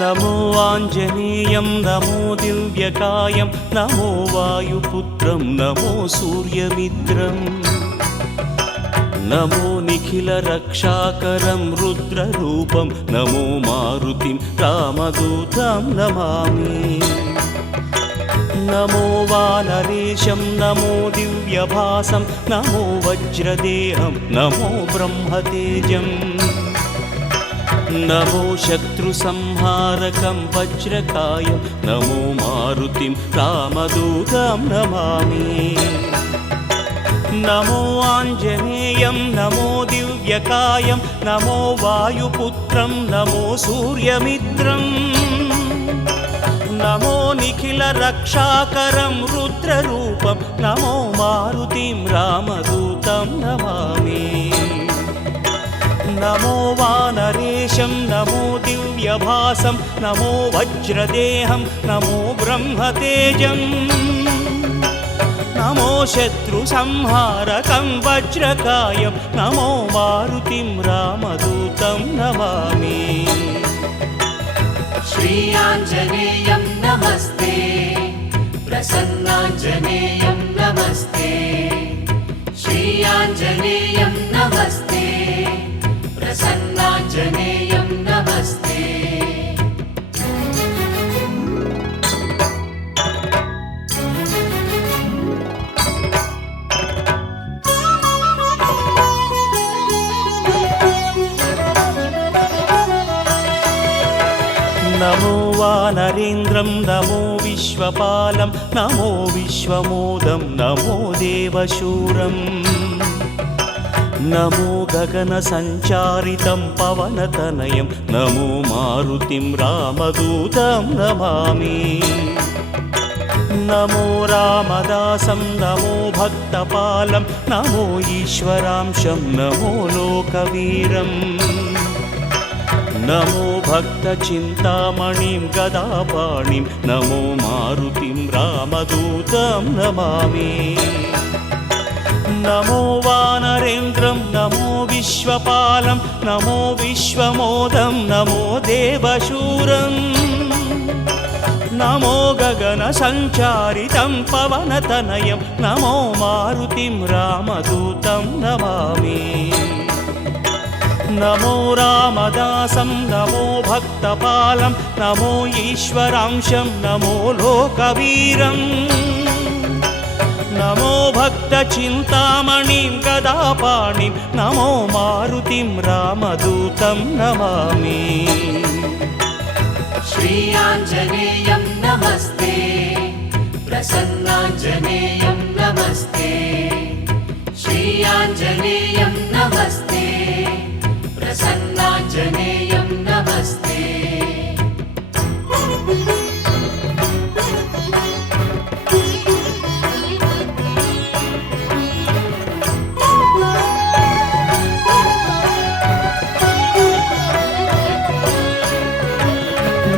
नमो आञ्जनेयं नमो दिव्यकायं नमो वायुपुत्रं नमो सूर्यमित्रम् नमो निखिलरक्षाकरं रुद्ररूपं नमो मारुतिं रामदूतं नमामि नमो वानरेशं नमो दिव्यभासं नमो वज्रदेहं नमो ब्रह्मतेजम् नमो शत्रुसंहारकं वज्रकायं नमो मारुतिं रामदूतं नमामि नमो आञ्जनेयं नमो दिव्यकायं नमो वायुपुत्रं नमो सूर्यमित्रम् नमो निखिलरक्षाकरं रुद्ररूपं नमो मारुतिं रामदूतं नमामि नमो वानरेशं नमो दिव्यभासं नमो वज्रदेहं नमो ब्रह्मतेजम् नमो शत्रुसंहारकं वज्रकायं नमो मारुतिं रामदूतं नमामि श्री आञ्जनेयं नमस्ते प्रसन्नाञ्जनेयं नमस्ते श्री आञ्जनेयं नमस्ते प्रसन्नाञ्जनेयं नमस्ते नमो वानरेन्द्रं नमो विश्वपालं नमो विश्वमोदं नमो देवशूरम् नमो गगनसञ्चारितं पवनतनयं नमो मारुतिं रामदूतं नमामि नमो रामदासं नमो भक्तपालं नमो ईश्वरांशं नमो लोकवीरम् नमो भक्तचिन्तामणिं गदापाणिं नमो मारुतिं रामदूतं नमामि नमो वानरेन्द्रं नमो विश्वपालं नमो विश्वमोदं नमो देवशूरम् नमो गगनसञ्चारितं पवनतनयं नमो मारुतिं रामदूतं नमामि नमो रामदासं नमो भक्तपालं नमो ईश्वरांशं नमो लोकवीरम् नमो भक्तचिन्तामणिं गदापाणिं नमो मारुतिं रामदूतं नमामि श्री आञ्जनेयं नमस्ते प्रसन्नाञ्जनेयं नमस्ते श्री आञ्जनेयं नमस्ते प्रसन्नाञ्जनेयं नमस्ते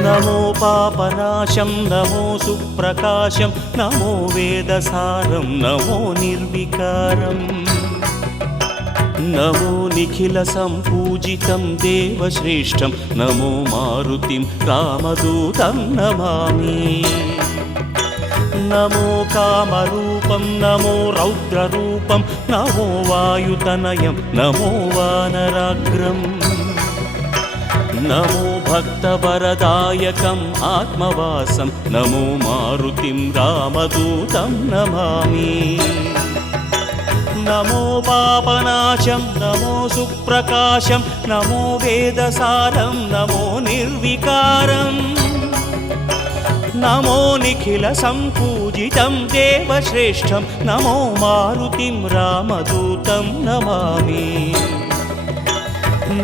नमो पापनाशं नमो सुप्रकाशं नमो वेदसारं नमो निर्विकारम् नमो निखिलसम्पूजितं देवश्रेष्ठं नमो मारुतिं रामदूतं नमामि नमो कामरूपं नमो रौद्ररूपं नमो वायुतनयं नमो वानराग्रम् नमो भक्तवरदायकम् आत्मवासं नमो मारुतिं रामदूतं नमामि नमो पापनाशं नमो सुप्रकाशं नमो वेदसारं नमो निर्विकारम् नमो निखिलसम्पूजितं देवश्रेष्ठं नमो मारुतिं रामदूतं नमामि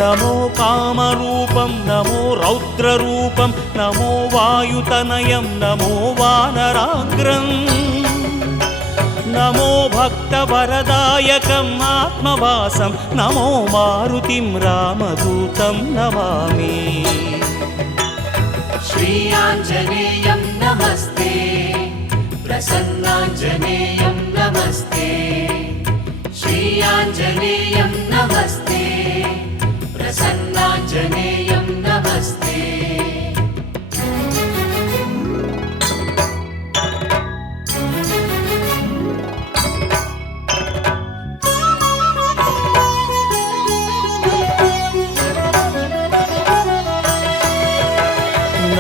नमो कामरूपं नमो रौद्ररूपं नमो वायुतनयं नमो वानराग्रम् नमो भक्तवरदायकम् आत्मवासं नमो मारुतिं रामदूतं नमामि श्री आञ्जनेयं नमस्ते प्रसन्नाञ्जनेयं नमस्ते श्री आञ्जनेयं नमस्ते प्रसन्नाञ्जनेयं नमस्ते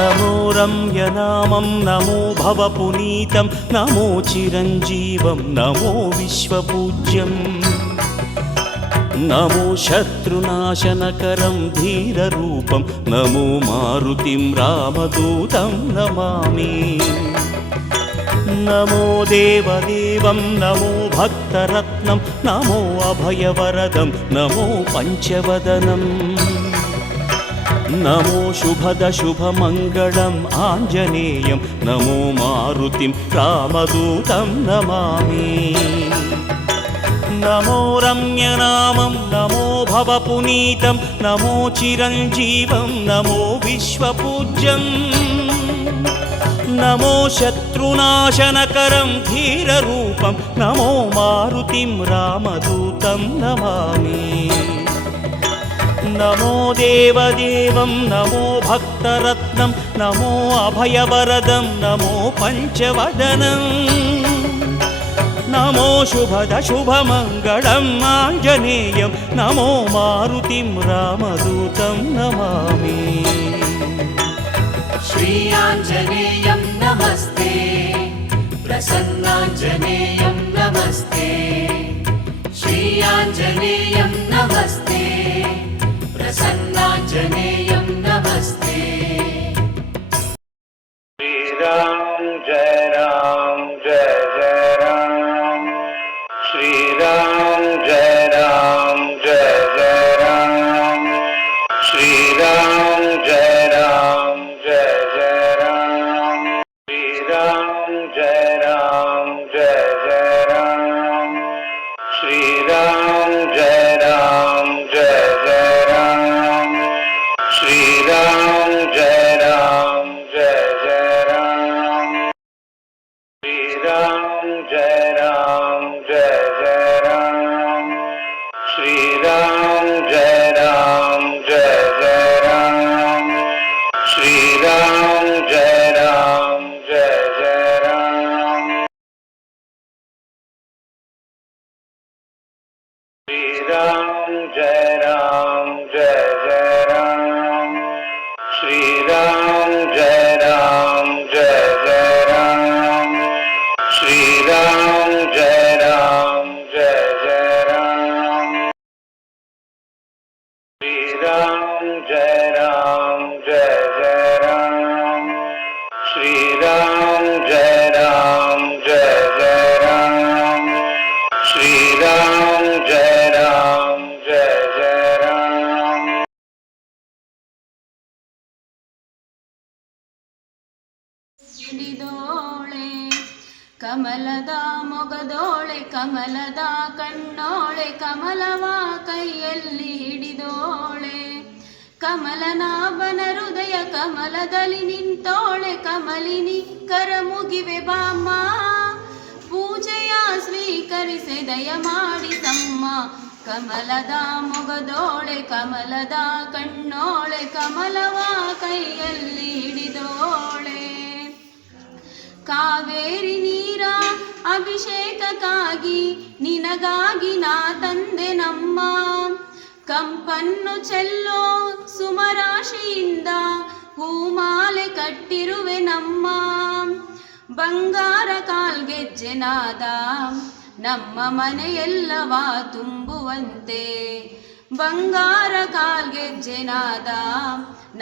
नमो रम्यनामं नमो भवपुनीतं नमो चिरञ्जीवं नमो विश्वपूज्यम् नमो शत्रुनाशनकरं धीररूपं नमो मारुतिं रामदूतं नमामि नमो देवदेवं नमो भक्तरत्नं नमो अभयवरदं नमो पञ्चवदनं नमो शुभदशुभमङ्गलम् आञ्जनेयं नमो मारुतिं रामदूतं नमामि नमो रम्यनामं नमो भवपुनीतं नमो चिरञ्जीवं नमो विश्वपूज्यम् नमो शत्रुनाशनकरं धीररूपं नमो मारुतिं रामदूतं नमामि नमो देवदेवं नमो भक्तरत्नं नमो अभयवरदं नमो पञ्चवदनं नमो शुभदशुभमङ्गलम् आञ्जनेयं नमो मारुतिं रामदूतं नमामि श्री आञ्जनेयं नमस्ते प्रसन्नाञ्जनेयं नमस्ते श्री आञ्जनेयं नमस्ते प्रसन्नाञ्जनेयं नमस्ते श्री राम जय राम जय जय राम श्री राम जय राम जय जय राम श्री राम जय राम जय जय राम श्री राम जय राम जय जय राम श्री राम जय राम जय जय राम श्री राम जय राम जय जय राम श्री राम जय राम जय जय राम श्री राम जय राम जय जय राम श्री राम जय राम जय जय राम श्री राम जय राम जय जय राम श्री राम जय राम जय जय राम श्री राम जय राम जय जय राम श्री राम जय राम जय जय राम श्री राम जय राम जय जय राम श्री राम जय राम जय जय राम ಹಿಡಿದೋಳೆ ಕಮಲದ ಮೊಗದೋಳೆ ಕಮಲದ ಕಣ್ಣೋಳೆ ಕಮಲವ ಕೈಯಲ್ಲಿ ಹಿಡಿದೋಳೆ ಕಮಲನಾಭನ ಹೃದಯ ಕಮಲದಲ್ಲಿ ನಿಂತೋಳೆ ಕಮಲಿನಿ ಕರ ಮುಗಿವೆ ಬಾಮ್ಮ ಪೂಜೆಯ ಸ್ವೀಕರಿಸೆ ದಯ ಮಾಡಿ ತಮ್ಮ ಕಮಲದ ಮೊಗದೋಳೆ ಕಮಲದ ಕಣ್ಣೋಳೆ ಕಮಲವ ಕೈಯಲ್ಲಿ ಹಿಡಿದೋಳೆ ಕಾವೇರಿ ನೀರ ಅಭಿಷೇಕಕ್ಕಾಗಿ ನಿನಗಾಗಿ ನಾ ತಂದೆ ನಮ್ಮ ಕಂಪನ್ನು ಚೆಲ್ಲೋ ಸುಮರಾಶಿಯಿಂದ ಹೂಮಾಲೆ ಕಟ್ಟಿರುವೆ ನಮ್ಮ ಬಂಗಾರ ಕಾಲ್ಗೆಜ್ಜೆನಾದ ನಮ್ಮ ಮನೆಯೆಲ್ಲವ ತುಂಬುವಂತೆ ಬಂಗಾರ ಕಾಲ್ಗೆಜ್ಜೆನಾದ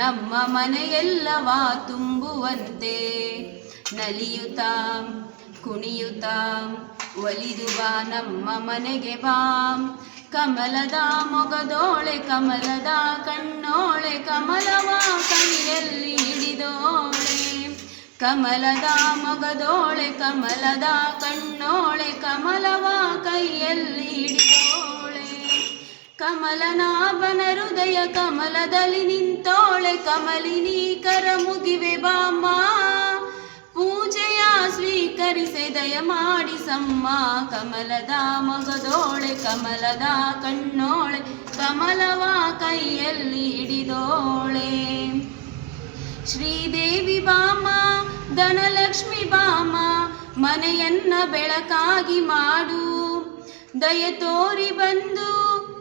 ನಮ್ಮ ಮನೆಯೆಲ್ಲವ ತುಂಬುವಂತೆ ನಲಿಯುತ್ತ ಕುಣಿಯುತ್ತ ಒಲಿದು ಬಾ ನಮ್ಮ ಮನೆಗೆ ಬಾ ಕಮಲದ ಮೊಗದೋಳೆ ಕಮಲದ ಕಣ್ಣೋಳೆ ಕಮಲವ ಕೈಯಲ್ಲಿ ಹಿಡಿದೋಳೆ ಕಮಲದ ಮೊಗದೋಳೆ ಕಮಲದ ಕಣ್ಣೋಳೆ ಕಮಲವ ಕೈಯಲ್ಲಿ ಹಿಡಿದೋಳೆ ಕಮಲನಾಭನ ಹೃದಯ ಕಮಲದಲ್ಲಿ ನಿಂತೋಳೆ ಕಮಲಿನಿ ಕರ ಮುಗಿವೆ ಬಾಮ್ಮ ಪೂಜೆಯ ಸ್ವೀಕರಿಸೆ ದಯ ಮಾಡಿ ಸಮ್ಮ ಕಮಲದ ಮೊಗದೋಳೆ ಕಮಲದ ಕಣ್ಣೋಳೆ ಕಮಲವ ಕೈಯಲ್ಲಿ ಹಿಡಿದೋಳೆ ಶ್ರೀದೇವಿ ಬಾಮ ಧನಲಕ್ಷ್ಮಿ ಬಾಮ ಮನೆಯನ್ನ ಬೆಳಕಾಗಿ ಮಾಡು ದಯ ತೋರಿ ಬಂದು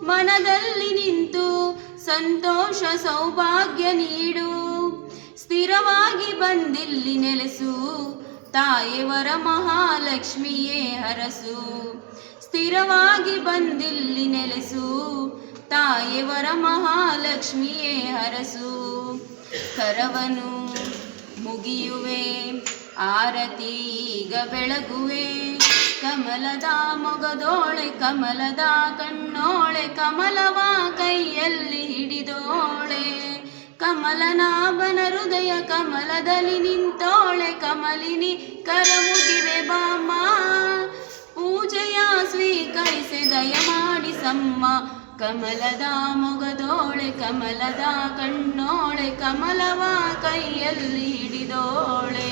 ಮನದಲ್ಲಿ ನಿಂತು ಸಂತೋಷ ಸೌಭಾಗ್ಯ ನೀಡು ಸ್ಥಿರವಾಗಿ ಬಂದಿಲ್ಲಿ ನೆಲೆಸು, ತಾಯವರ ಮಹಾಲಕ್ಷ್ಮಿಯೇ ಹರಸು. ಸ್ಥಿರವಾಗಿ ಬಂದಿಲ್ಲಿ ನೆಲೆಸು, ತಾಯವರ ಮಹಾಲಕ್ಷ್ಮಿಯೇ ಹರಸು. ಕರವನು ಮುಗಿಯುವೆ, ಆರತಿ ಈಗ ಬೆಳಗುವೆ. ಕಮಲದ ಮೊಗದೋಳೆ, ಕಮಲದ ಕಣ್ಣೋಳೆ, ಕಮಲವ ಕೈಯಲ್ಲಿ ಹಿಡಿದೋಳೆ. ಕಮಲನಾಭನ ಹೃದಯ ಕಮಲದಲ್ಲಿ ನಿಂತೋಳೆ. ಕಮಲಿನಿ ಕರ ಮುಗಿವೆ ಬಾಮ, ಪೂಜೆಯ ಸ್ವೀಕರಿಸೆ ದಯಮಾಡಿ ಸಮ್ಮ. ಕಮಲದ ಮೊಗದೋಳೆ, ಕಮಲದ ಕಣ್ಣೋಳೆ, ಕಮಲವ ಕೈಯಲ್ಲಿ ಹಿಡಿದೋಳೆ.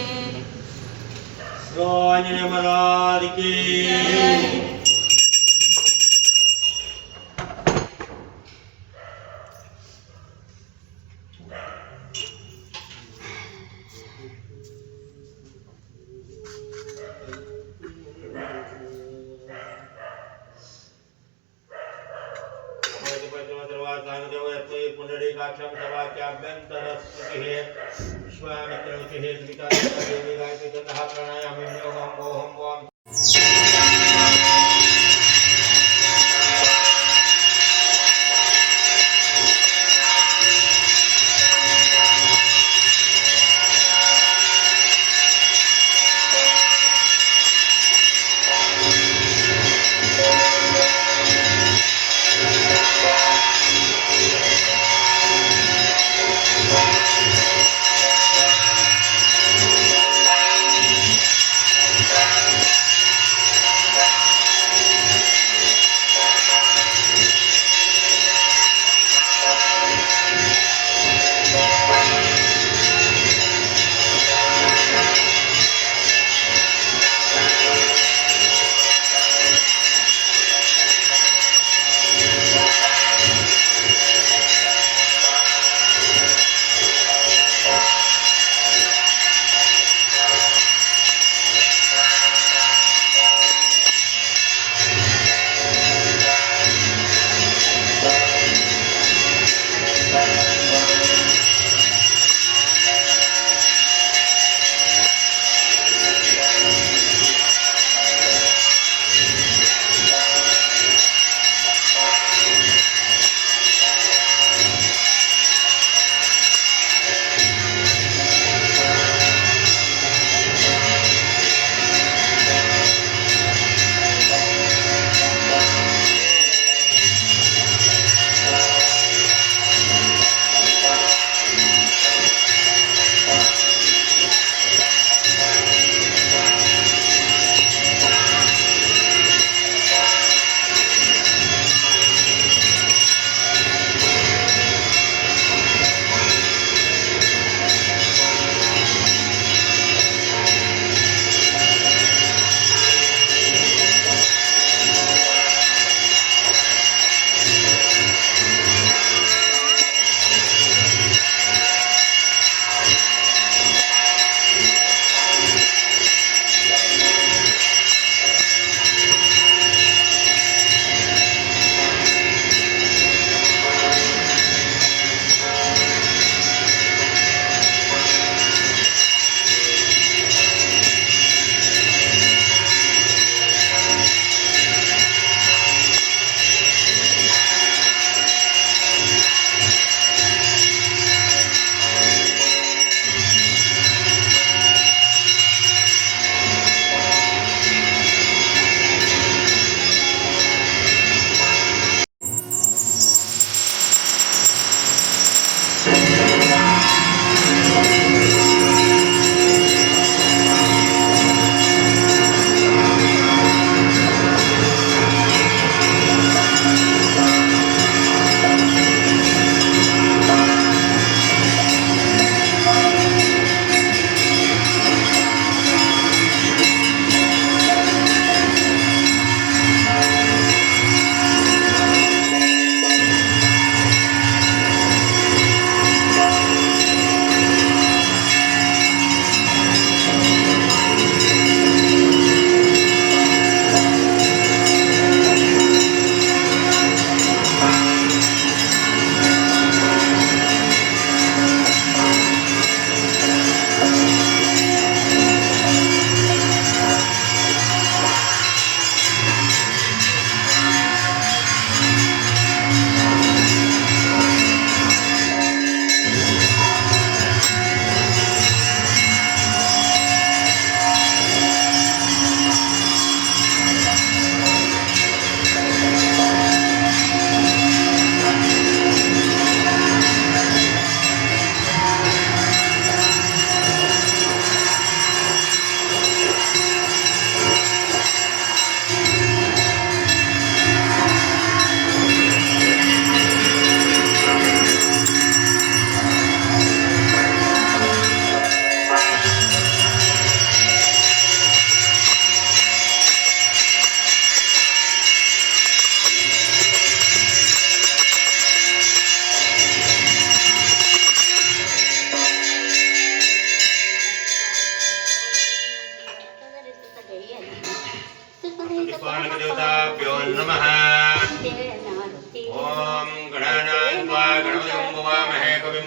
ಆಂಜನೇಯ ಮಹಾರಾಜ್ ಕಿ पुंडरीकाक्षं सवाक्याभ्यंतर स्मृतिः विश्वामित्ररुचिः देवी गायत्री चन्द्रः प्राणायामि ओम ओम।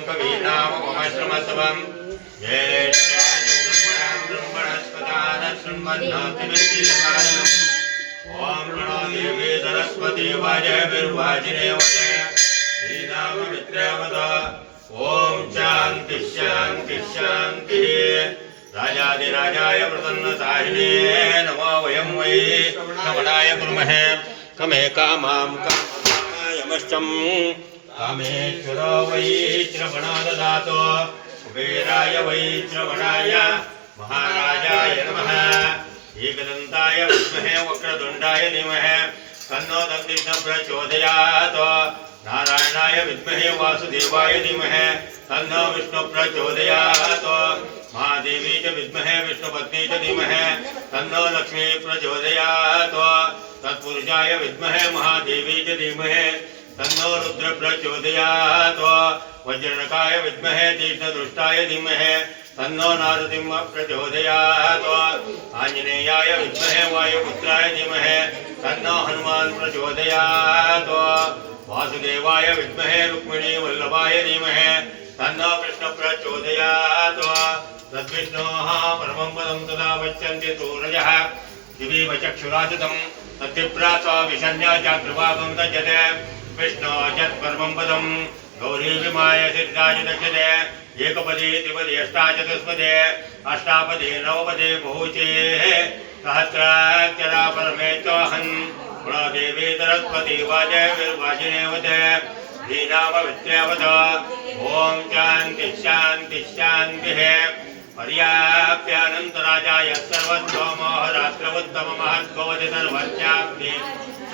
कवीनामपमश्रमस्तवम् ज्येष्ठान् ब्रह्मणस्पदान शृण्वन्नोतिमिर्चिरकालम् ॐ प्रणो देवी सरस्वती वाजभिर्वाजिने वदे श्रीराममित्रेवद ॐ शान्तिः शान्तिः शान्तिः राजाधिराजाय प्रसन्नतारिणे नमो वयं वै कमलाय कुर्महे कमे कामां कामयमश्चम् कामेश्वरो वै श्रवणो ददातु कुबेराय वै श्रवणाय महाराजाय नमः एकदन्ताय विद्महे वक्रतुण्डाय धीमहि तन्नो दन्तिः प्रचोदयात् नारायणाय विद्महे वासुदेवाय धीमहि तन्नो विष्णु प्रचोदयात् महादेवी च विद्महे विष्णुपत्नी च धीमहि तन्नो लक्ष्मी प्रचोदयात् तत्पुरुषाय विद्महे महादेवी च धीमहि तन्नो रुद्र प्रचोदयात् वज्रनकाय विद्महे तीक्ष्णदृष्टाय धीमहि तन्नो नारसिंह प्रचोदयात् आंजनेयाय विद्महे वायुपुत्राय धीमहि तन्नो हनुमान् प्रचोदयात् वासुदेवाय विद्महे रुक्मिणी वल्लभाय धीमहि तन्नो कृष्ण प्रचोदयात् तद्विष्णोः परमं पदं तदा वच्यन्ति सूरजः दिवीव चक्षुरादृतं तद्विप्रासो विशन्या चाकृभागं तज्जते विष्णो यत्परमं पदं गौरी विमाय सिद्धाय दक्षते एकपदे त्रिपदे अष्टाचतुष्पदे अष्टापदे नवपदे बहुचे सहस्राक्षरा परमेश्वरहन् प्रणदेवी सरस्वती वाजभिर्वाजिने वदे श्रीराममित्रेवद ॐ शान्तिः शान्तिः शान्तिः पर्याप्यानन्तराजाय सर्वतोमोह रात्रमुत्तममहद्भवति सर्वस्याप्ति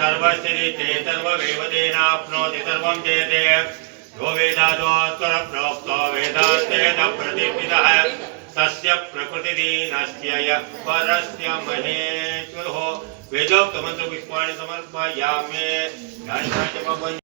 सर्वश्रीते सर्ववेवदेनाप्नोति सर्वं जयते यो वेदादोत्तरप्रोक्तो वेदान्तेन प्रतिष्ठितः तस्य प्रकृतिदीनस्य यः परस्य महेश्वरो वेदोक्तमन्त्रपुष्पाणि समर्पयामि